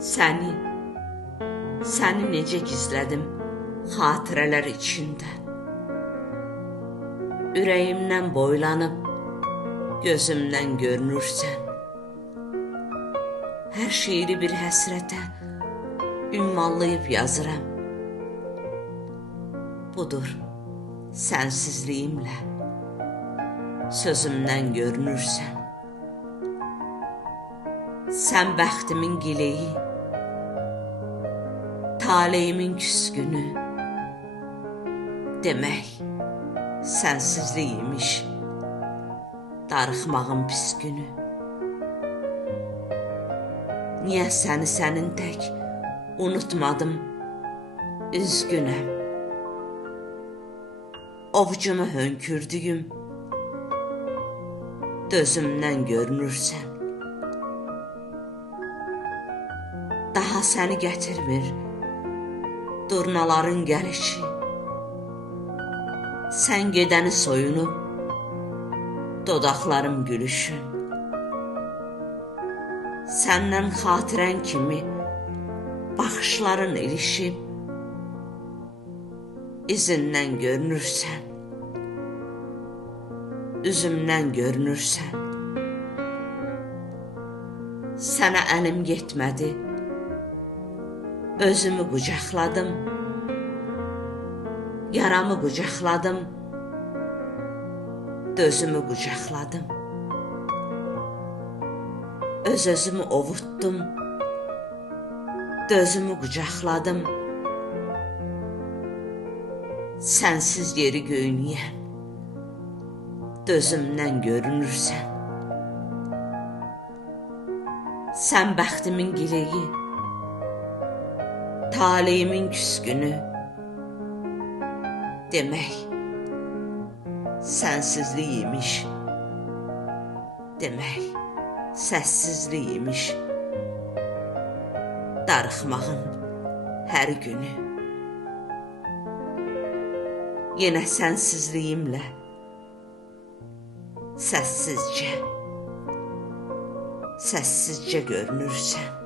Səni necə gizlədim xatirələr içində. Ürəyimdən boylanıb, gözümdən görünürsən. Hər şeiri bir həsrətə ünvanlayıb yazıram. Budur, sənsizliyimlə sözümdən görünürsən. Sən bəxtimin gileyi, taleyimin küskünü. Demək, sənsizlik imiş darıxmağın pis günü. Niyə səni sənin tək unutmadım, üzgünəm. Ovucuma hönkürdüyüm dözümdən görünürsən. Daha səni gətirmir durnaların gəlişi. Sən gedəni soyunub dodaqlarım gülüşün. Səndən xatirən kimi baxışların ilişib, izindən görünürsən, üzümdən görünürsən. Sənə əlim yetmədi, özümü qucaqladım, yaramı qucaqladım, dözümü qucaqladım. Öz-özümü ovutdum, dözümü qucaqladım. Sənsiz yeri göynüyəm, dözümdən görünürsən. Sən bəxtimin gileyi, taleyimin küskünü. Demək, sənsizlik imiş. Demək, səssizlik imiş darıxmağın hər günü. Yenə sənsizliyimlə səssizcə görünürsən.